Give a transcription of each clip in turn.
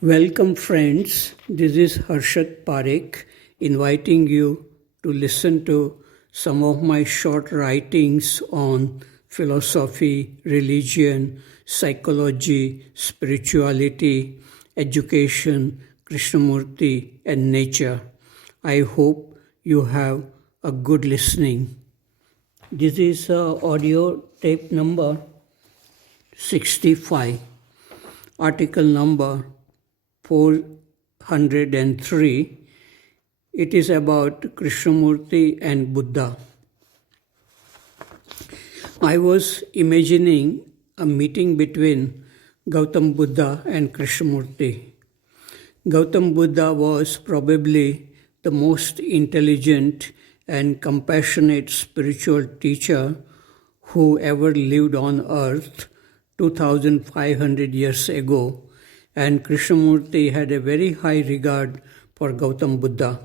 Welcome, friends. This is Harshad Parekh inviting you to listen to some of my short writings on philosophy, religion, psychology, spirituality, education, Krishnamurti, and nature. I hope you have a good listening. This is audio tape number 65, article number 403. It is about Krishnamurti and Buddha. I was imagining a meeting between Gautam Buddha and Krishnamurti. Gautam Buddha was probably the most intelligent and compassionate spiritual teacher who ever lived on earth 2500 years ago, and Krishnamurti had a very high regard for Gautam Buddha.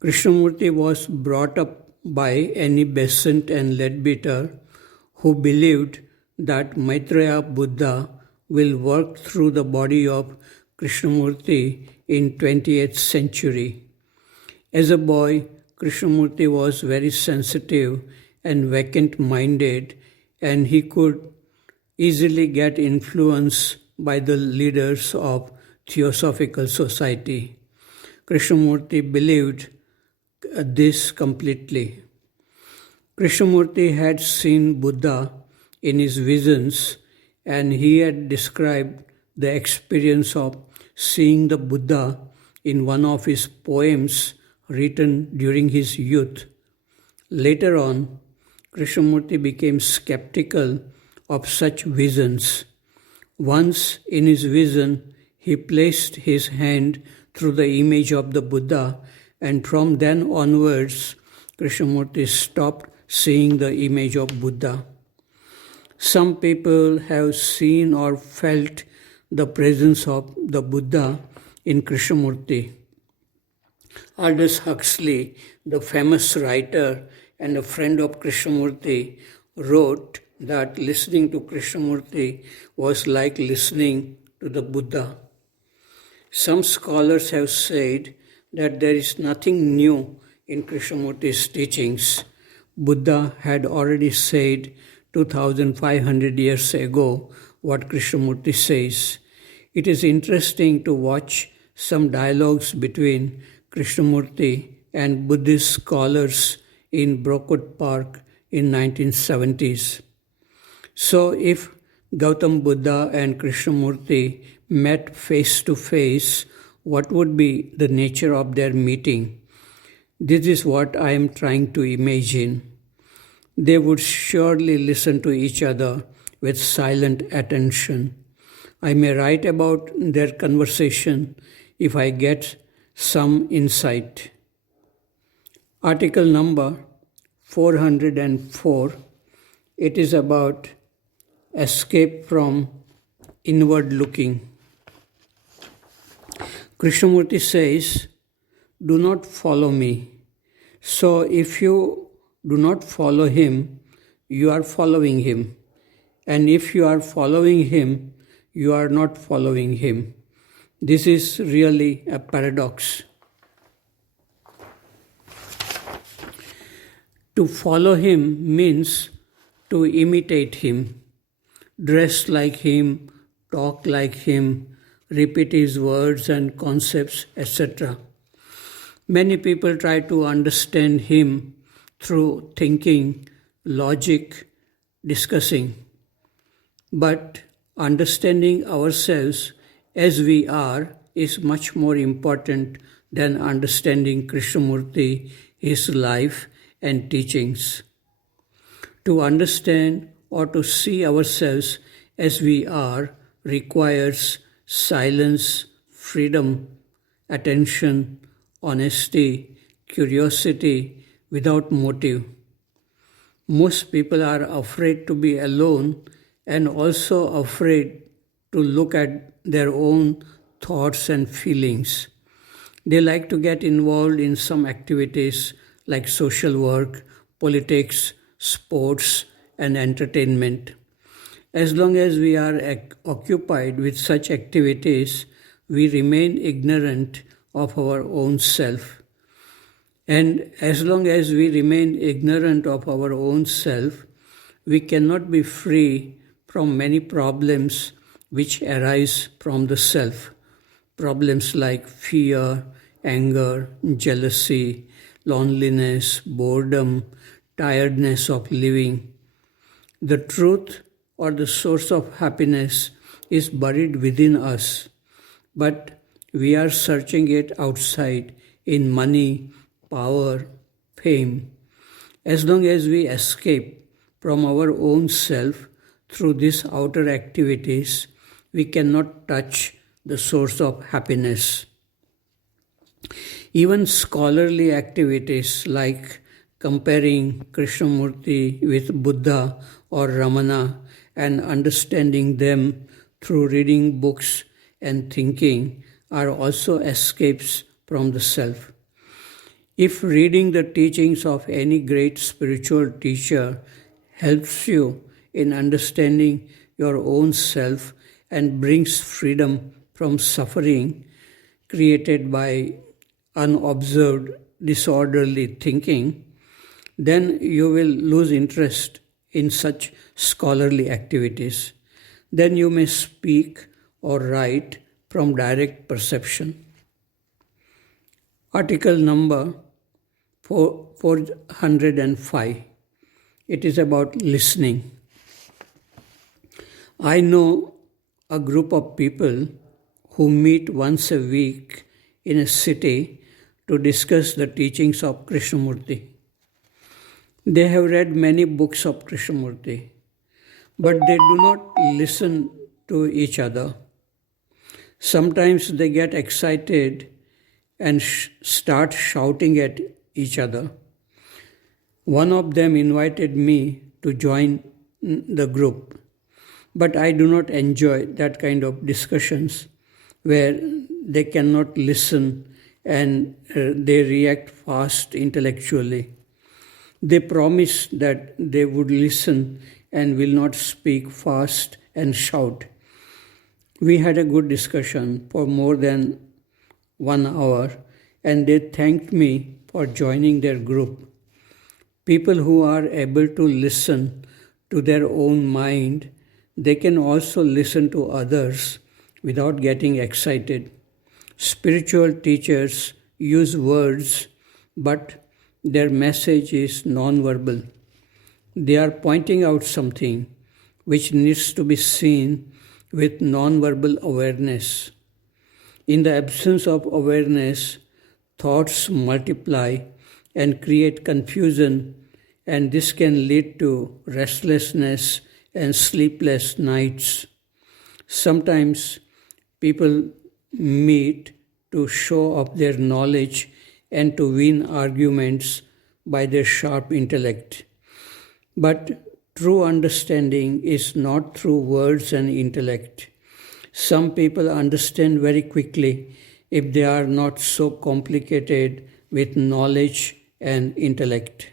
Krishnamurti was brought up by Annie Besant and Leadbeater, who believed that Maitreya Buddha will work through the body of Krishnamurti in 20th century. As a boy, Krishnamurti was very sensitive and vacant-minded, and he could easily get influence by the leaders of Theosophical Society. Krishnamurti believed this completely. Krishnamurti had seen Buddha in his visions, and he had described the experience of seeing the Buddha in one of his poems written during his youth. Later on, Krishnamurti became skeptical of such visions. Once in his vision, he placed his hand through the image of the Buddha, and from then onwards, Krishnamurti stopped seeing the image of Buddha. Some people have seen or felt the presence of the Buddha in Krishnamurti. Aldous Huxley, the famous writer and a friend of Krishnamurti, wrote that listening to Krishnamurti was like listening to the Buddha. Some scholars have said that there is nothing new in Krishnamurti's teachings. Buddha had already said 2500 years ago what Krishnamurti says. It is interesting to watch some dialogues between Krishnamurti and Buddhist scholars in Brookwood Park in 1970s. So if Gautam Buddha and Krishnamurti met face to face, what would be the nature of their meeting? This is what I am trying to imagine. They would surely listen to each other with silent attention. I may write about their conversation if I get some insight. Article number 404. It is about escape from inward looking. Krishnamurti says, "Do not follow me." So if you do not follow him, you are following him. And if you are following him, you are not following him. This is really a paradox. To follow him means to imitate him, dress like him, talk like him, repeat his words and concepts, etc. Many people try to understand him through thinking, logic, discussing. But understanding ourselves as we are is much more important than understanding Krishnamurti, his life and teachings. To understand or to see ourselves as we are requires silence, freedom, attention, honesty, curiosity without motive. Most people are afraid to be alone and also afraid to look at their own thoughts and feelings. They like to get involved in some activities like social work, politics, sports, and entertainment. As long as we are occupied with such activities, we remain ignorant of our own self. And as long as we remain ignorant of our own self, we cannot be free from many problems which arise from the self. Problems like fear, anger, jealousy, loneliness, boredom, tiredness of living. The truth or the source of happiness is buried within us, but we are searching it outside in money, power, fame. As long as we escape from our own self through these outer activities, we cannot touch the source of happiness. Even scholarly activities like comparing Krishnamurti with Buddha or Ramana and understanding them through reading books and thinking are also escapes from the self. If reading the teachings of any great spiritual teacher helps you in understanding your own self and brings freedom from suffering created by unobserved, disorderly thinking, then you will lose interest in such scholarly activities. Then you may speak or write from direct perception. Article number 405. It is about listening. I know a group of people who meet once a week in a city to discuss the teachings of Krishnamurti. They have read many books of Krishnamurti, but they do not listen to each other. Sometimes they get excited and start shouting at each other. One of them invited me to join the group, but I do not enjoy that kind of discussions where they cannot listen and they react fast intellectually. They promise that they would listen and will not speak fast and shout. We had a good discussion for more than 1 hour, and they thanked me for joining their group. People who are able to listen to their own mind, they can also listen to others without getting excited. Spiritual teachers use words, but their message is non-verbal. They are pointing out something which needs to be seen with non-verbal awareness. In the absence of awareness, thoughts multiply and create confusion, and this can lead to restlessness and sleepless nights. Sometimes people meet to show off their knowledge and to win arguments by their sharp intellect. But true understanding is not through words and intellect. Some people understand very quickly if they are not so complicated with knowledge and intellect.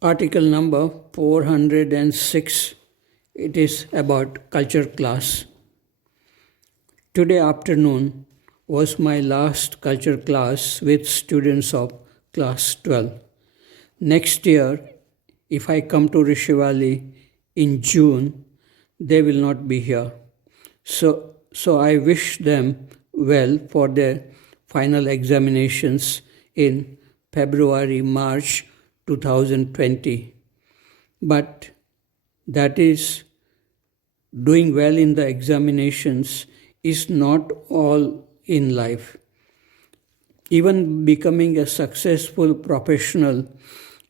Article number 406. It is about culture class. Today afternoon was my last culture class with students of class 12. Next year, if I come to Rishi Valley in June, they will not be here. So I wish them well for their final examinations in February, March 2020. But that is, doing well in the examinations is not all in life. Even becoming a successful professional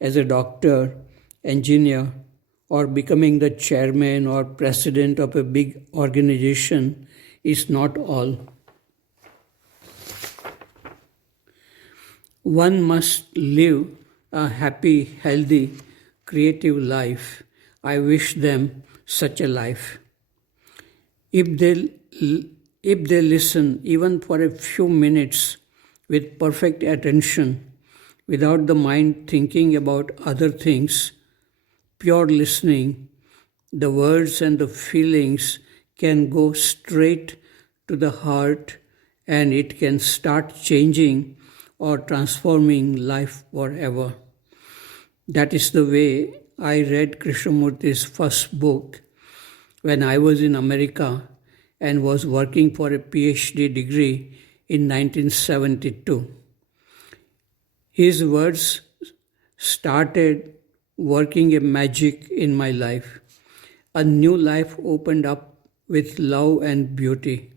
as a doctor, engineer, or becoming the chairman or president of a big organization is not all. One must live a happy, healthy, creative life. I wish them such a life. If they listen even for a few minutes with perfect attention, without the mind thinking about other things, pure listening, the words and the feelings can go straight to the heart, and it can start changing or transforming life forever. That is the way I read Krishnamurti's first book when I was in America and was working for a PhD degree in 1972. His words started working a magic in my life. A new life opened up with love and beauty.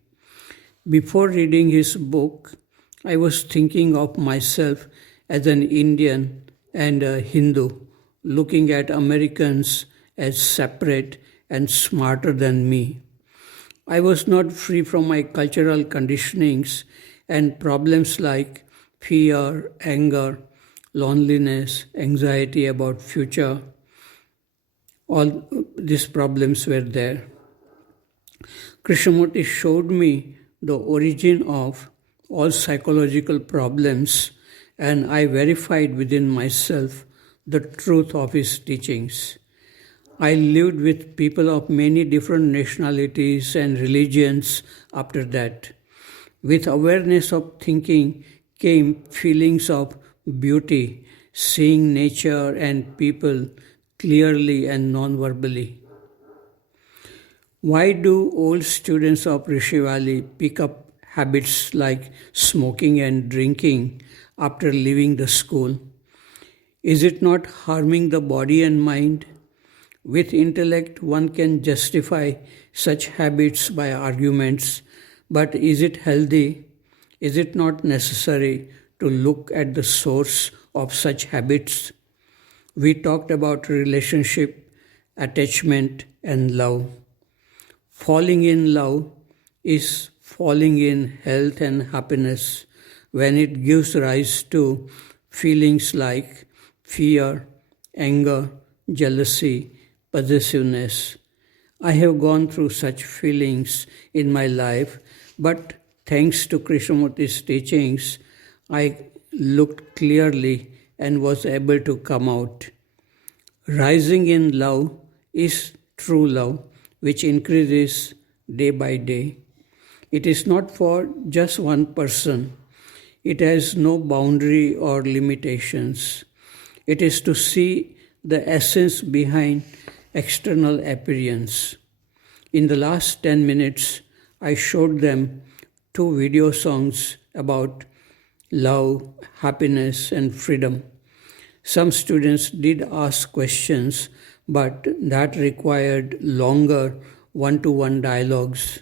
Before reading his book, I was thinking of myself as an Indian and a Hindu, looking at Americans as separate and smarter than me. I was not free from my cultural conditionings and problems like fear, anger, loneliness, anxiety about future. All these problems were there. Krishnamurti showed me the origin of all psychological problems, and I verified within myself the truth of his teachings. I lived with people of many different nationalities and religions after that. With awareness of thinking came feelings of beauty, seeing nature and people clearly and non-verbally. Why do old students of Rishi Valley pick up habits like smoking and drinking after leaving the school? Is it not harming the body and mind? With intellect, one can justify such habits by arguments, but is it healthy? Is it not necessary to look at the source of such habits? We talked about relationship, attachment, and love. Falling in love is falling in health and happiness when it gives rise to feelings like fear, anger, jealousy, possessiveness. I have gone through such feelings in my life, but thanks to Krishnamurti's teachings, I looked clearly and was able to come out. Rising in love is true love, which increases day by day. It is not for just one person. It has no boundary or limitations. It is to see the essence behind external appearance. In the last 10 minutes, I showed them 2 video songs about love, happiness, and freedom. Some students did ask questions, but that required longer one-to-one dialogues.